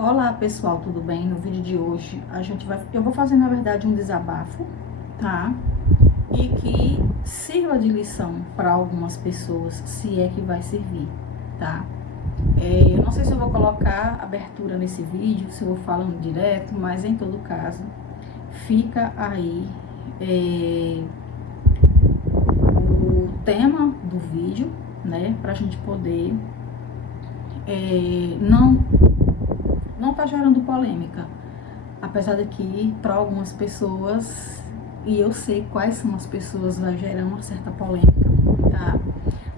Olá pessoal, tudo bem? No vídeo de hoje eu vou fazer na verdade um desabafo, tá? E que sirva de lição para algumas pessoas, se é que vai servir, tá? Eu não sei se eu vou colocar abertura nesse vídeo, se eu vou falando direto, mas em todo caso, fica aí o tema do vídeo, né? Pra gente poder não tá gerando polêmica, apesar de que para algumas pessoas, e eu sei quais são as pessoas, vai gerar uma certa polêmica, tá?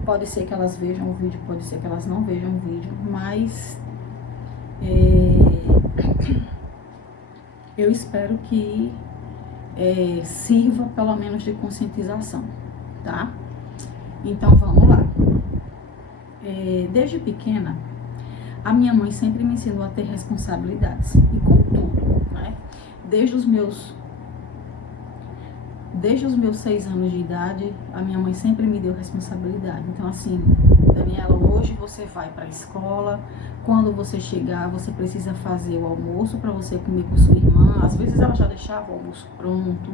Pode ser que elas vejam o vídeo, pode ser que elas não vejam o vídeo, mas eu espero que sirva pelo menos de conscientização, tá? Então vamos lá. Desde pequena, a minha mãe sempre me ensinou a ter responsabilidades, e com tudo, né? Desde os meus 6 anos de idade, a minha mãe sempre me deu responsabilidade. Então assim, Daniela, hoje você vai para a escola, quando você chegar, você precisa fazer o almoço para você comer com sua irmã. Às vezes ela já deixava o almoço pronto,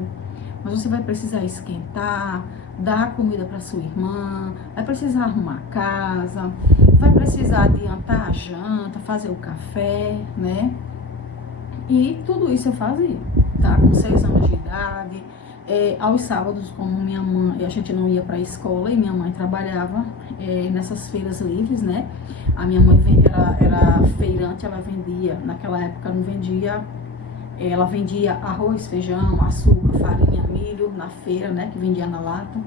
mas você vai precisar esquentar, dar comida para sua irmã, vai precisar arrumar a casa, vai precisar adiantar a janta, fazer o café, né? E tudo isso eu fazia, tá? Com 6 anos de idade. Aos sábados, como minha mãe, a gente não ia para a escola e minha mãe trabalhava nessas feiras livres, né? A minha mãe era feirante, ela vendia, naquela época não vendia, ela vendia arroz, feijão, açúcar, farinha, milho na feira, né? Que vendia na lata,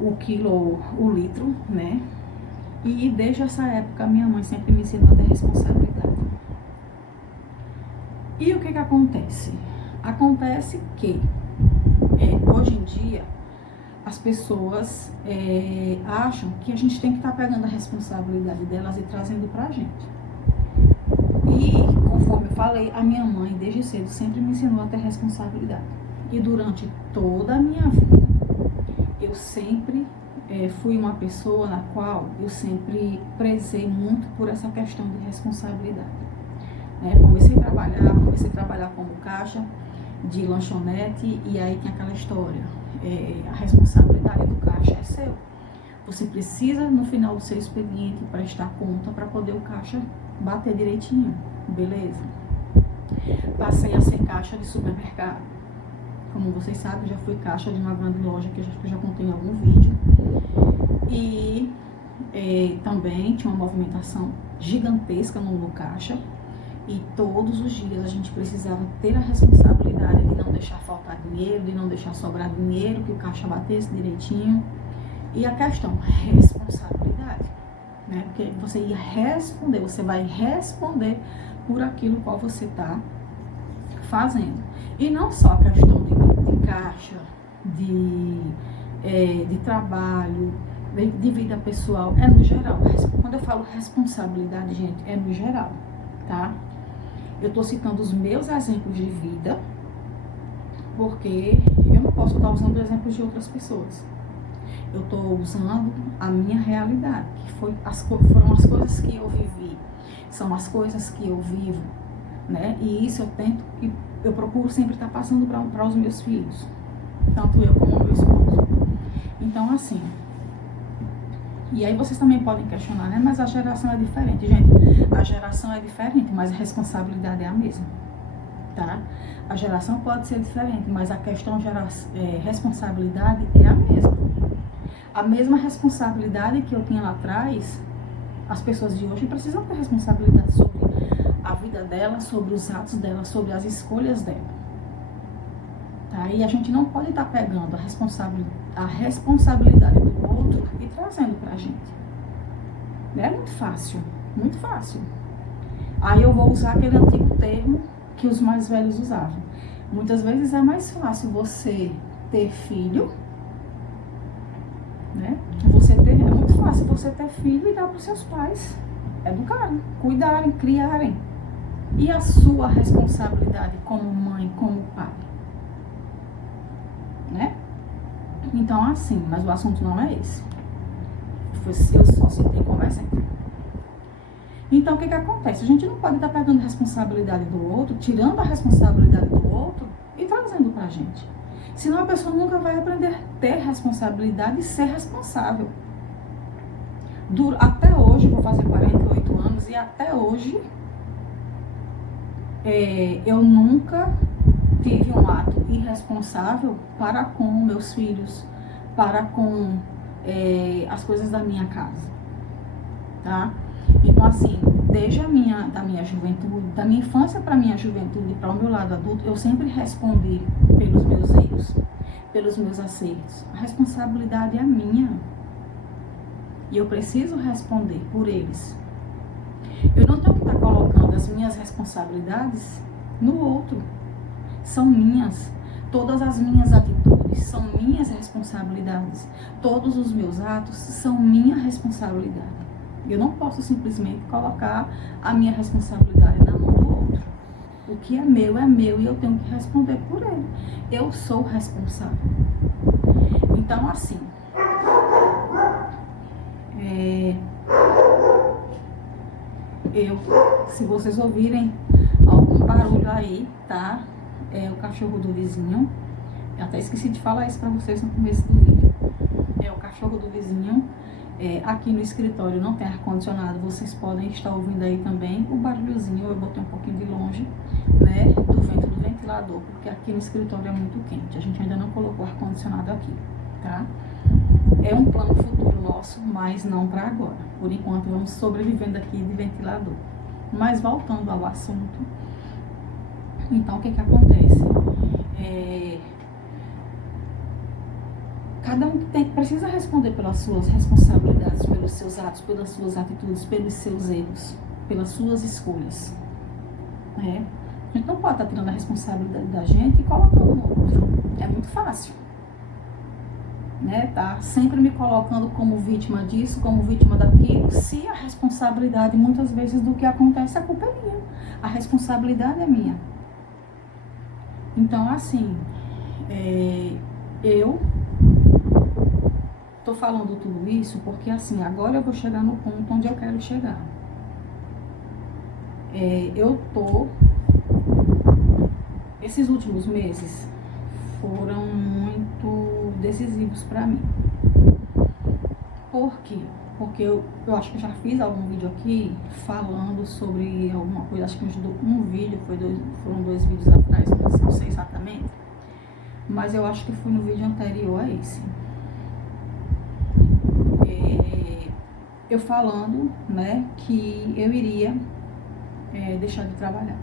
o quilo, o litro, né? E desde essa época minha mãe sempre me ensinou a ter responsabilidade. E o que acontece? Acontece que hoje em dia as pessoas acham que a gente tem que estar pegando a responsabilidade delas e trazendo pra gente. E conforme eu falei, a minha mãe desde cedo sempre me ensinou a ter responsabilidade. E durante toda a minha vida eu sempre fui uma pessoa na qual eu sempre prezei muito por essa questão de responsabilidade. Comecei a trabalhar como caixa de lanchonete, e aí tem aquela história, a responsabilidade do caixa é seu. Você precisa, no final do seu expediente, prestar conta para poder o caixa bater direitinho, beleza? Passei a ser caixa de supermercado. Como vocês sabem, já fui caixa de uma grande loja, que eu já contei em algum vídeo. E também tinha uma movimentação gigantesca no caixa. E todos os dias a gente precisava ter a responsabilidade de não deixar faltar dinheiro, de não deixar sobrar dinheiro, que o caixa batesse direitinho. E a questão, responsabilidade, né? Porque você ia responder, você vai responder por aquilo qual você está fazendo. E não só a questão de caixa, de trabalho, de vida pessoal, é no geral. Quando eu falo responsabilidade, gente, é no geral, tá? Eu estou citando os meus exemplos de vida, porque eu não posso estar usando exemplos de outras pessoas. Eu estou usando a minha realidade, que foram as coisas que eu vivi, são as coisas que eu vivo, né? E isso eu procuro sempre estar passando para os meus filhos, tanto eu como o meu esposo. Então, assim, e aí vocês também podem questionar, né? Mas a geração é diferente, gente. A geração é diferente, mas a responsabilidade é a mesma, tá? A geração pode ser diferente, mas a questão responsabilidade é a mesma. A mesma responsabilidade que eu tinha lá atrás, as pessoas de hoje precisam ter responsabilidade sobre a vida dela, sobre os atos dela, sobre as escolhas dela. Tá? E a gente não pode estar pegando a responsabilidade do outro e trazendo pra gente. É muito fácil, muito fácil. Aí eu vou usar aquele antigo termo que os mais velhos usavam. Muitas vezes é mais fácil você ter filho, né? É muito fácil você ter filho e dar para os seus pais educarem, cuidarem, criarem. E a sua responsabilidade como mãe, como pai? Né? Então, assim, mas o assunto não é esse. Eu só citei conversa aqui. Então, o que acontece? A gente não pode estar pegando a responsabilidade do outro, tirando a responsabilidade do outro e trazendo pra gente. Senão a pessoa nunca vai aprender a ter responsabilidade e ser responsável. Até hoje, eu vou fazer 48 anos, e até hoje eu nunca tive um ato irresponsável para com meus filhos, para com as coisas da minha casa, tá? Então, assim, desde da minha juventude, da minha infância para a minha juventude, para o meu lado adulto, eu sempre respondi pelos meus erros, pelos meus acertos. A responsabilidade é minha. E eu preciso responder por eles. Eu não tenho que estar colocando as minhas responsabilidades no outro. São minhas. Todas as minhas atitudes são minhas responsabilidades. Todos os meus atos são minha responsabilidade. Eu não posso simplesmente colocar a minha responsabilidade na mão do outro. O que é meu e eu tenho que responder por ele. Eu sou responsável. Então, assim, se vocês ouvirem algum barulho aí, tá? É o cachorro do vizinho. Eu até esqueci de falar isso pra vocês no começo do vídeo. É o cachorro do vizinho. Aqui no escritório não tem ar-condicionado, vocês podem estar ouvindo aí também o barulhozinho. Eu botei um pouquinho de longe, né, do vento do ventilador, porque aqui no escritório é muito quente. A gente ainda não colocou ar-condicionado aqui, tá? É um plano futuro nosso, mas não para agora. Por enquanto, vamos sobrevivendo aqui de ventilador. Mas voltando ao assunto, então o que acontece? Cada um precisa responder pelas suas responsabilidades, pelos seus atos, pelas suas atitudes, pelos seus erros, pelas suas escolhas. A gente não pode estar tirando a responsabilidade da gente e colocando no outro. É muito fácil. Tá sempre me colocando como vítima disso, como vítima daquilo, se a responsabilidade, muitas vezes, do que acontece, a culpa é minha. A responsabilidade é minha. Então, assim, eu tô falando tudo isso porque, assim, agora eu vou chegar no ponto onde eu quero chegar. Esses últimos meses foram muito decisivos para mim. Por quê? Porque eu acho que eu já fiz algum vídeo aqui falando sobre alguma coisa, acho que um vídeo, foram 2 vídeos atrás, não sei exatamente, mas eu acho que foi no vídeo anterior a esse. Eu falando, né, que eu iria deixar de trabalhar.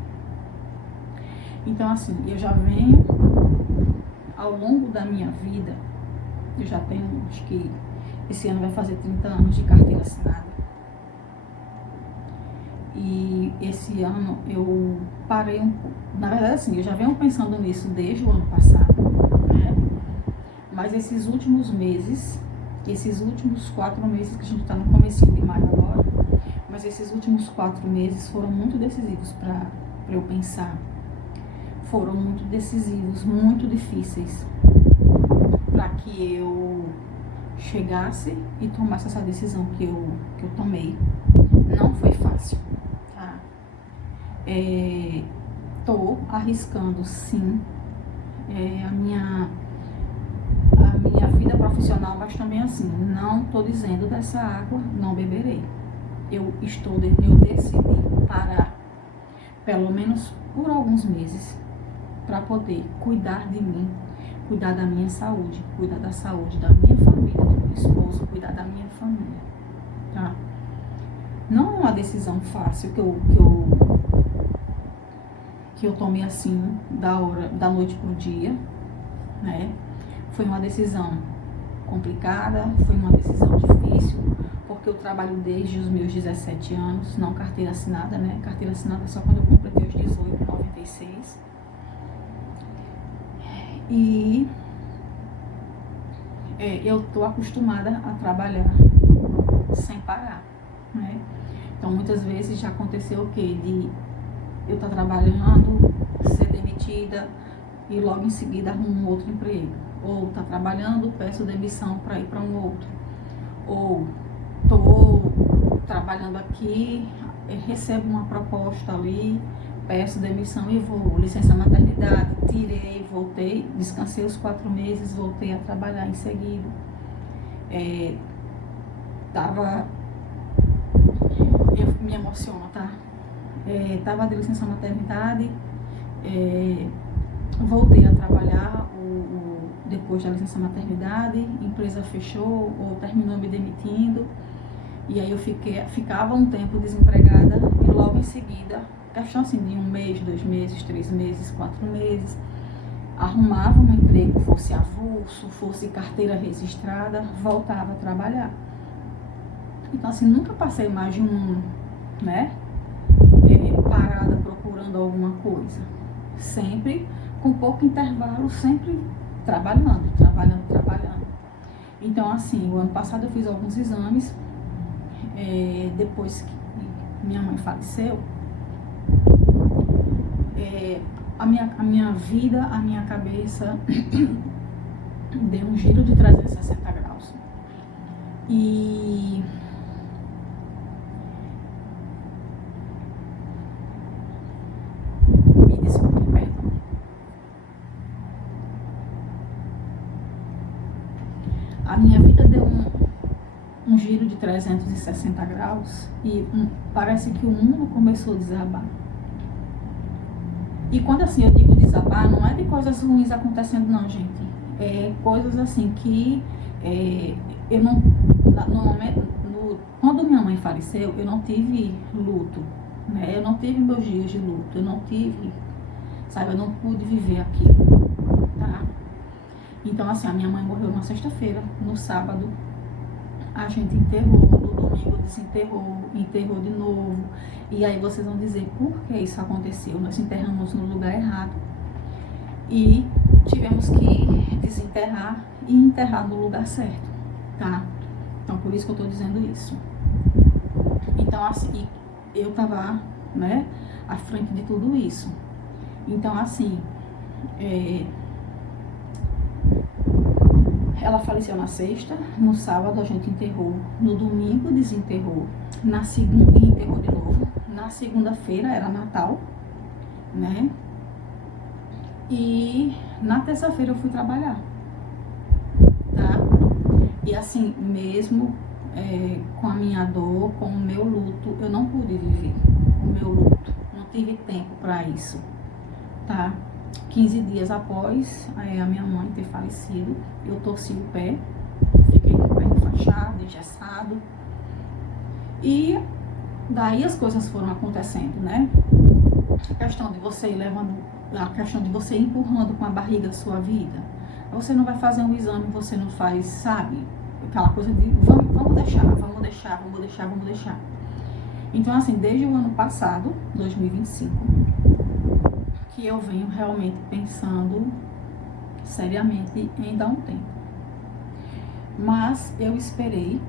Então, assim, eu já venho, ao longo da minha vida, eu já tenho, acho que esse ano vai fazer 30 anos de carteira assinada. E esse ano eu parei um pouco. Na verdade, assim, eu já venho pensando nisso desde o ano passado, né? Mas esses últimos meses, esses últimos 4 meses, que a gente tá no comecinho de maio agora, mas esses últimos 4 meses foram muito decisivos para eu pensar. Foram muito decisivos, muito difíceis, para que eu chegasse e tomasse essa decisão que eu tomei. Não foi fácil, tá? Tô arriscando, sim, a minha vida profissional, mas também, assim, não tô dizendo dessa água não beberei. Eu decidi parar, pelo menos por alguns meses, para poder cuidar de mim, cuidar da minha saúde, cuidar da saúde da minha família, do meu esposo, cuidar da minha família, tá? Não é uma decisão fácil que eu tomei assim, da noite pro dia, né? Foi uma decisão complicada, foi uma decisão difícil, porque eu trabalho desde os meus 17 anos, não carteira assinada, né? Carteira assinada só quando eu completei os 18, 96. E eu tô acostumada a trabalhar sem parar, né? Então, muitas vezes já aconteceu o quê? De eu estar trabalhando, ser demitida e logo em seguida arrumo um outro emprego. Ou tá trabalhando, peço demissão para ir para um outro. Ou tô trabalhando aqui, recebo uma proposta ali, peço demissão e vou, licença maternidade, tirei, voltei, descansei os 4 meses, voltei a trabalhar em seguida. Eu me emociono, tá? Tava de licença maternidade, voltei a trabalhar depois da licença maternidade, empresa fechou ou terminou me demitindo, e aí eu ficava um tempo desempregada e logo em seguida, questão assim de 1 mês, 2 meses, 3 meses, 4 meses, arrumava um emprego, fosse avulso, fosse carteira registrada, voltava a trabalhar. Então assim, nunca passei mais de parada procurando alguma coisa. Sempre com pouco intervalo, sempre trabalhando. Então assim, o ano passado eu fiz alguns exames, depois que minha mãe faleceu, a minha vida, a minha cabeça deu um giro de 360 graus. E me desculpe, perdão. A minha vida deu um giro de 360 graus e parece que o mundo começou a desabar. E quando assim eu digo desabar, não é de coisas ruins acontecendo não, gente. É coisas assim que eu não, no momento, quando minha mãe faleceu, eu não tive luto, né? Eu não tive meus dias de luto, eu não tive, sabe, eu não pude viver aquilo, tá? Então assim, a minha mãe morreu na sexta-feira, no sábado a gente enterrou, no domingo desenterrou, enterrou de novo. E aí vocês vão dizer por que isso aconteceu. Nós enterramos no lugar errado e tivemos que desenterrar e enterrar no lugar certo, tá? Então por isso que eu tô dizendo isso. Então assim, eu tava, né, à frente de tudo isso. Então assim, ela faleceu na sexta, no sábado a gente enterrou, no domingo desenterrou, na segunda enterrou de novo, na segunda-feira era Natal, né? E na terça-feira eu fui trabalhar, tá? E assim, mesmo com a minha dor, com o meu luto, eu não pude viver o meu luto, não tive tempo para isso, tá? 15 dias após a minha mãe ter falecido, eu torci o pé, fiquei com o pé enfaixado, engessado. E daí as coisas foram acontecendo, né? A questão de você ir levando, a questão de você ir empurrando com a barriga a sua vida. Você não vai fazer um exame, você não faz, sabe? Aquela coisa de vamos deixar. Então assim, desde o ano passado, 2025, que eu venho realmente pensando seriamente em dar um tempo. Mas eu esperei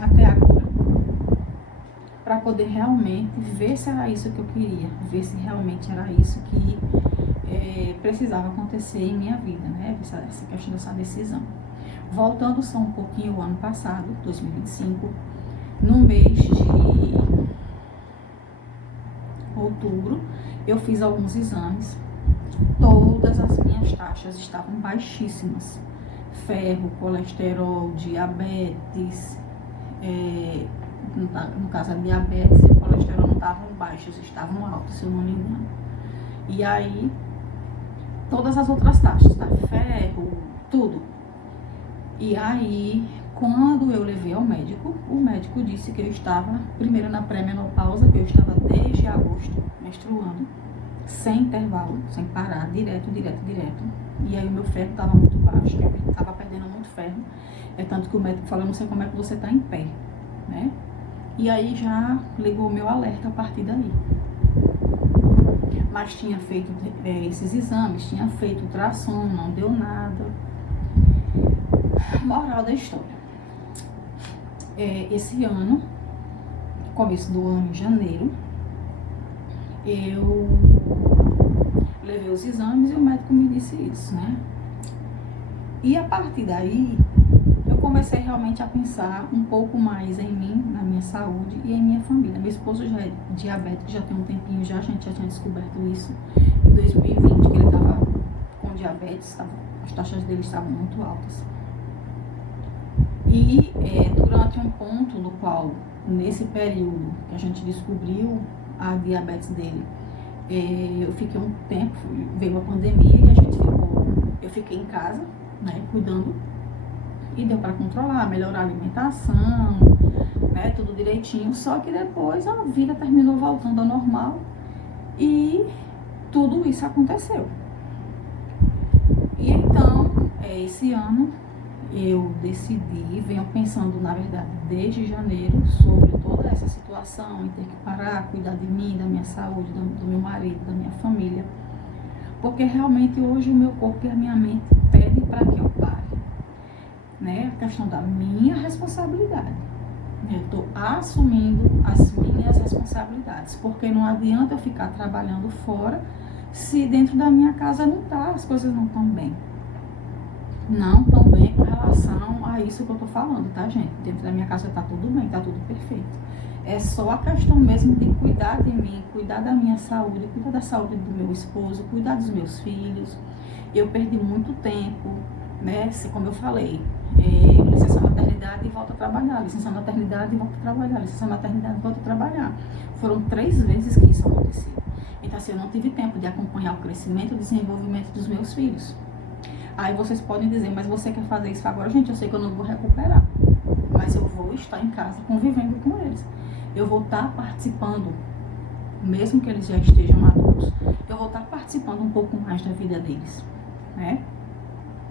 até agora para poder realmente ver se era isso que eu queria, ver se realmente era isso que precisava acontecer em minha vida, né? Essa questão dessa decisão. Voltando só um pouquinho ao ano passado, 2025, no mês de outubro, eu fiz alguns exames, todas as minhas taxas estavam baixíssimas, ferro, colesterol, diabetes, no caso a diabetes e o colesterol não estavam baixos, estavam altos, se eu não me engano. E aí, todas as outras taxas, tá? Ferro, tudo. E aí, quando eu levei ao médico, o médico disse que eu estava, primeiro na pré-menopausa, que eu estava desde agosto menstruando, sem intervalo, sem parar, direto. E aí o meu ferro estava muito baixo, eu estava perdendo muito ferro. É tanto que o médico falou, não sei como é que você está em pé, né? E aí já ligou o meu alerta a partir daí. Mas tinha feito esses exames, tinha feito ultrassom, não deu nada. Moral da história. Esse ano, começo do ano, em janeiro, eu levei os exames e o médico me disse isso, né? E a partir daí, eu comecei realmente a pensar um pouco mais em mim, na minha saúde e em minha família. Meu esposo já é diabético, já tem um tempinho já, a gente já tinha descoberto isso em 2020, que ele estava com diabetes, as taxas dele estavam muito altas. E durante um ponto no qual, nesse período que a gente descobriu a diabetes dele, eu fiquei um tempo, veio a pandemia e eu fiquei em casa, né, cuidando, e deu para controlar, melhorar a alimentação, né, tudo direitinho, só que depois a vida terminou voltando ao normal e tudo isso aconteceu. E então, esse ano, eu decidi, venho pensando, na verdade, desde janeiro, sobre toda essa situação, em ter que parar, cuidar de mim, da minha saúde, do meu marido, da minha família, porque realmente hoje o meu corpo e a minha mente pedem para que eu pare, né? A questão da minha responsabilidade. Eu estou assumindo as minhas responsabilidades, porque não adianta eu ficar trabalhando fora se dentro da minha casa não tá, as coisas não estão bem. Não tão bem com relação a isso que eu tô falando, tá, gente? Dentro da minha casa tá tudo bem, tá tudo perfeito. É só a questão mesmo de cuidar de mim, cuidar da minha saúde, cuidar da saúde do meu esposo, cuidar dos meus filhos. Eu perdi muito tempo, né? Como eu falei, licença maternidade e volta a trabalhar, licença maternidade e volta a trabalhar, licença maternidade e volta a trabalhar. Foram 3 vezes que isso aconteceu. Então, assim, eu não tive tempo de acompanhar o crescimento e o desenvolvimento dos meus filhos. Aí vocês podem dizer, mas você quer fazer isso agora? Gente, eu sei que eu não vou recuperar, mas eu vou estar em casa convivendo com eles. Eu vou estar participando, mesmo que eles já estejam adultos, eu vou estar participando um pouco mais da vida deles, né?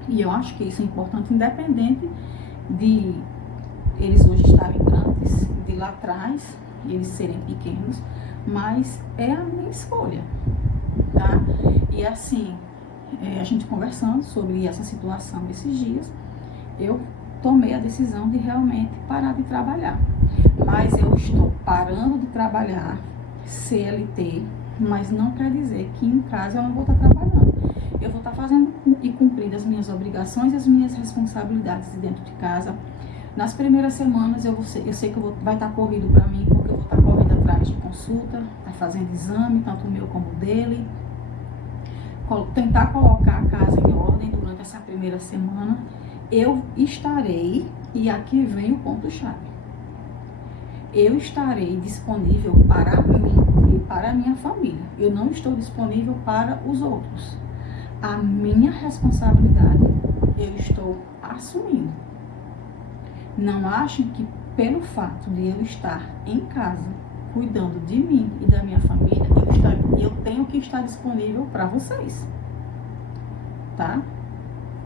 E eu acho que isso é importante, independente de eles hoje estarem grandes, de lá atrás, eles serem pequenos, mas é a minha escolha, tá? E assim, a gente conversando sobre essa situação esses dias, eu tomei a decisão de realmente parar de trabalhar. Mas eu estou parando de trabalhar CLT, mas não quer dizer que em casa eu não vou estar trabalhando. Eu vou estar fazendo e cumprindo as minhas obrigações e as minhas responsabilidades dentro de casa. Nas primeiras semanas eu sei que vai estar corrido para mim, porque eu vou estar correndo atrás de consulta, tá fazendo exame, tanto o meu como o dele. Tentar colocar a casa em ordem durante essa primeira semana. Eu estarei, e aqui vem o ponto-chave, eu estarei disponível para mim e para a minha família. Eu não estou disponível para os outros. A minha responsabilidade eu estou assumindo. Não achem que pelo fato de eu estar em casa, cuidando de mim e da minha família, eu tenho que estar disponível para vocês, tá?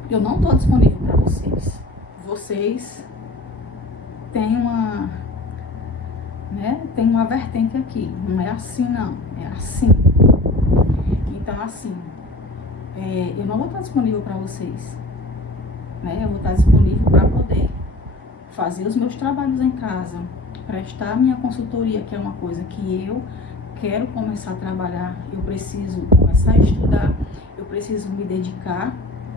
Eu não estou disponível para vocês. Vocês têm tem uma vertente aqui. Não é assim, não. É assim. Então, assim, eu não vou estar disponível para vocês, né? Eu vou estar disponível para poder fazer os meus trabalhos em casa, prestar minha consultoria, que é uma coisa que eu quero começar a trabalhar. Eu preciso começar a estudar, eu preciso me dedicar,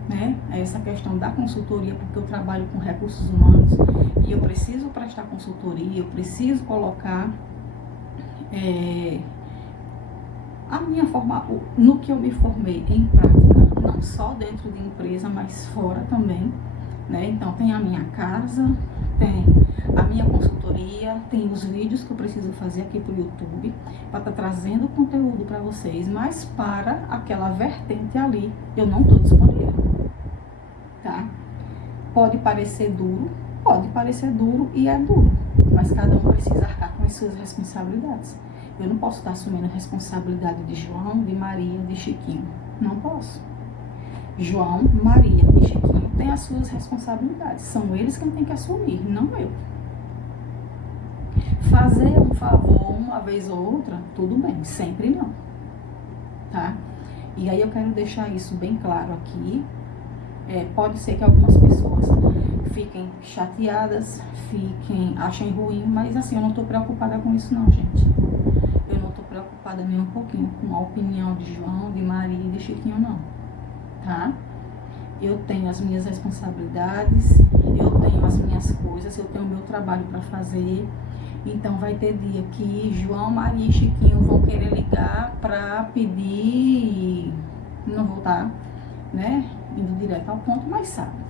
né, a essa questão da consultoria, porque eu trabalho com recursos humanos e eu preciso prestar consultoria, eu preciso colocar a minha formação, no que eu me formei em prática, não só dentro de empresa, mas fora também, né? Então tem a minha casa, tem a minha consultoria, tem os vídeos que eu preciso fazer aqui pro YouTube, para estar trazendo conteúdo para vocês, mas para aquela vertente ali, eu não estou disponível, tá? Pode parecer duro e é duro, mas cada um precisa arcar com as suas responsabilidades. Eu não posso estar assumindo a responsabilidade de João, de Maria, de Chiquinho, não posso. João, Maria e Chiquinho têm as suas responsabilidades. São eles quem tem que assumir, não eu. Fazer um favor uma vez ou outra, tudo bem, sempre não. Tá? E aí eu quero deixar isso bem claro aqui. Pode ser que algumas pessoas fiquem chateadas, achem ruim, mas assim, eu não estou preocupada com isso não, gente. Eu não estou preocupada nem um pouquinho com a opinião de João, de Maria e de Chiquinho, não. Tá? eu tenho as minhas responsabilidades, eu tenho as minhas coisas, eu tenho o meu trabalho para fazer. Então vai ter dia que João, Maria e Chiquinho vão querer ligar para pedir, não vou estar, né, indo direto ao ponto, mas sabe.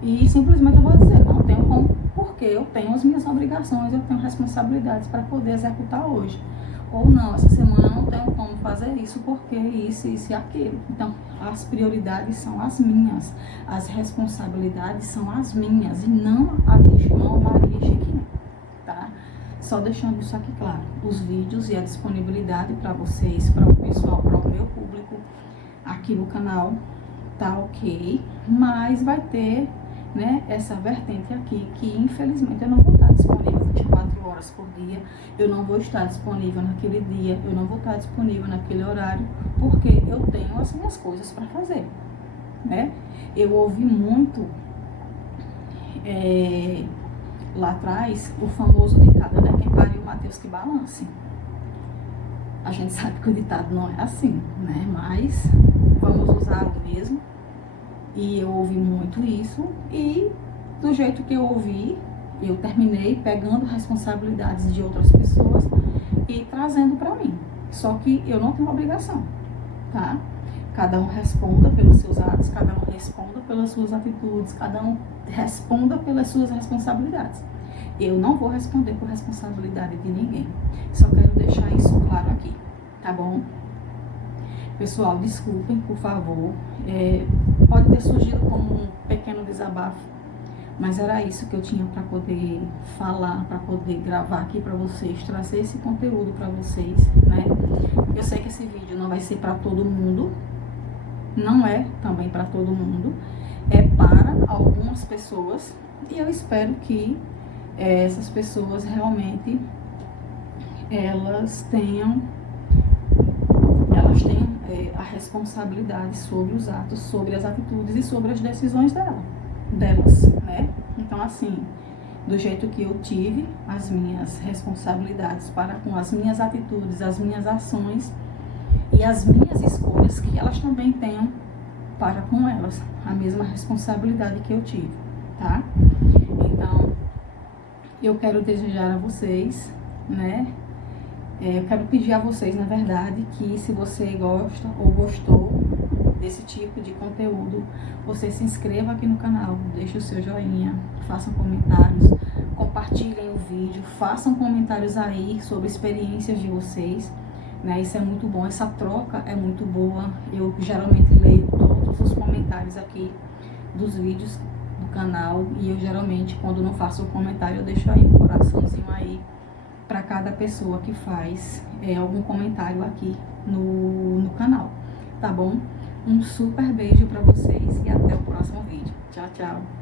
E simplesmente eu vou dizer, não tenho como, porque eu tenho as minhas obrigações, eu tenho responsabilidades para poder executar hoje. Ou não, essa semana eu não tenho como fazer isso, porque isso e aquilo. Então, as prioridades são as minhas, as responsabilidades são as minhas, e não a de João, Maria e Chiquinho, tá? Só deixando isso aqui claro, os vídeos e a disponibilidade para vocês, para o pessoal, para o meu público aqui no canal, tá ok, mas vai ter, né, essa vertente aqui, que infelizmente eu não vou estar disponível 24 horas por dia, eu não vou estar disponível naquele dia, eu não vou estar disponível naquele horário, porque eu tenho as minhas coisas para fazer, né? Eu ouvi muito lá atrás o famoso ditado, né, quem pariu Mateus que balance. A gente sabe que o ditado não é assim, né, mas vamos usá-lo mesmo. E eu ouvi muito isso, e do jeito que eu ouvi, eu terminei pegando responsabilidades de outras pessoas e trazendo para mim. Só que eu não tenho obrigação, tá? Cada um responda pelos seus atos, cada um responda pelas suas atitudes, cada um responda pelas suas responsabilidades. Eu não vou responder por responsabilidade de ninguém. Só quero deixar isso claro aqui, tá bom? Pessoal, desculpem, por favor. Pode ter surgido como um pequeno desabafo, mas era isso que eu tinha para poder falar, para poder gravar aqui para vocês, trazer esse conteúdo para vocês, né? Eu sei que esse vídeo não vai ser para todo mundo, não é também para todo mundo, é para algumas pessoas, e eu espero que essas pessoas realmente elas tenham a responsabilidade sobre os atos, sobre as atitudes e sobre as decisões delas, né? Então, assim, do jeito que eu tive as minhas responsabilidades para com as minhas atitudes, as minhas ações e as minhas escolhas, que elas também tenham para com elas a mesma responsabilidade que eu tive, tá? Então, eu quero desejar a vocês, né? Eu quero pedir a vocês, na verdade, que se você gosta ou gostou desse tipo de conteúdo, você se inscreva aqui no canal, deixe o seu joinha, façam comentários, compartilhem o vídeo, façam comentários aí sobre experiências de vocês, né? Isso é muito bom, essa troca é muito boa. Eu geralmente leio todos os comentários aqui dos vídeos do canal, e eu geralmente, quando não faço o comentário, eu deixo aí um coraçãozinho aí para cada pessoa que faz algum comentário aqui no canal, tá bom? Um super beijo para vocês e até o próximo vídeo. Tchau, tchau!